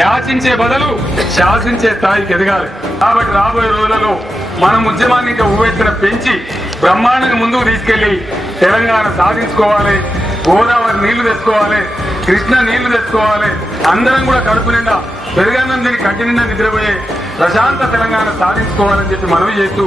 యాచించే బదులు శాసించే స్థాయికి ఎదగాలి. కాబట్టి రాబోయే రోజులలో మనం ఉద్యమాన్ని ఇంకా ఉవ్వెత్తున పెంచి బ్రహ్మాండంగా ముందుకు తీసుకెళ్ళి తెలంగాణ సాధించుకోవాలి. గోదావరి నీళ్ళు తెచ్చుకోవాలి. కృష్ణ నీళ్ళు తెచ్చుకోవాలి. అందరం కూడా కడుపు నిండా పెరుగన్నం తిని కంటి నిండా నిద్రపోయే ప్రశాంత తెలంగాణ సాధించుకోవాలని చెప్పి మనవి చేస్తూ